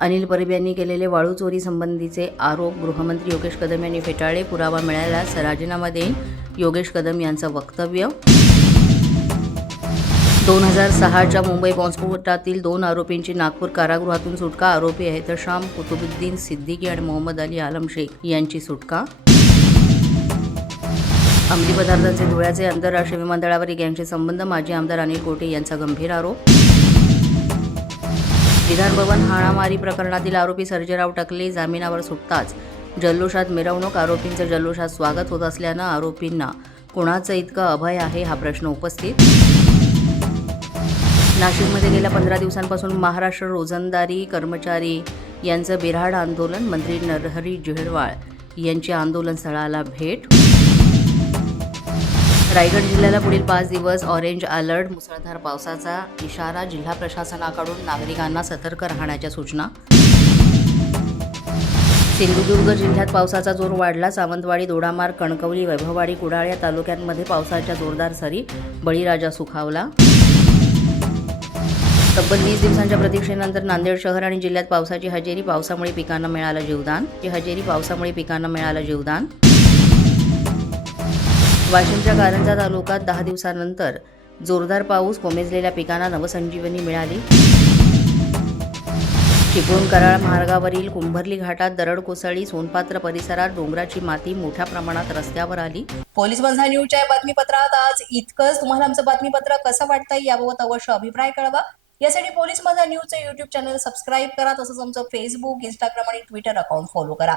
अनिल परब यांनी केलेले वाळू चोरी संबंधीचे आरोप गृहमंत्री योगेश कदम यांनी फेटाळले. पुरावा मिळाल्यास राजीनामा देईन योगेश कदम यांचं वक्तव्य. दोन हजार सहाच्या मुंबई बॉम्बस्फोटातील दोन आरोपींची नागपूर कारागृहातून सुटका. आरोपी आहेत शाम कुतुबुद्दीन सिद्दीकी आणि मोहम्मद अली आलम शेख. यांची सुटका. अंमली पदार्थांचे धुळ्याचे आंतरराष्ट्रीय विमानतळावरील गँगचे संबंध माजी आमदार अनिल कोटे यांचा गंभीर आरोप. विधानभवन हाणामारी प्रकरणातील आरोपी सर्जेराव टकले जामिनावर सुटताच जल्लोषात मिरवणूक आरोपींचं जल्लोषात स्वागत होत असल्यानं आरोपींना कुणाचं इतकं अभय आहे हा प्रश्न उपस्थित. नाशिकमध्ये गेल्या पंधरा दिवसांपासून महाराष्ट्र रोजंदारी कर्मचारी यांचं बिऱ्हाड आंदोलन मंत्री नरहरी झिरवाळ यांची आंदोलन स्थळाला भेट रायगड जिल्ह्याला पुढील पाच दिवस ऑरेंज अलर्ट मुसळधार पावसाचा इशारा जिल्हा प्रशासनाकडून नागरिकांना सतर्क राहण्याच्या सूचना. सिंधुदुर्ग जिल्ह्यात पावसाचा जोर वाढला. सावंतवाडी दोडामार्ग कणकवली वैभववाडी कुडाळ या तालुक्यांमध्ये पावसाच्या जोरदार सरी बळीराजा सुखावला. तब्बल वीस दिवसांच्या प्रतीक्षेनंतर नांदेड शहर आणि जिल्ह्यात पावसाची हजेरी पावसामुळे पिकांना मिळालं जीवदान. ही हजेरी पावसामुळे पिकांना मिळालं जीवदान. वाशिमच्या कारंजा तालुक्यात दहा दिवसानंतर जोरदार पाऊस कोमेजलेल्या पिकांना नवसंजीवनी मिळाली. चिपळूण कराळ मार्गावरील कुंभर्ली घाटात दरड कोसळली. सोनपात्र परिसरात डोंगराची माती मोठ्या प्रमाणात रस्त्यावर आली. पोलीस बंधा न्यूजच्या बातमीपत्रात आज इतकंच. तुम्हाला आमचं बातमीपत्र कसं वाटतंय याबाबत अवश्य अभिप्राय कळवा. यासाठी पोलीस माझा न्यूजचं युट्यूब चॅनल सबस्क्राईब करा. तसंच आमचं फेसबुक इंस्टाग्राम आणि ट्विटर अकाउंट फॉलो करा.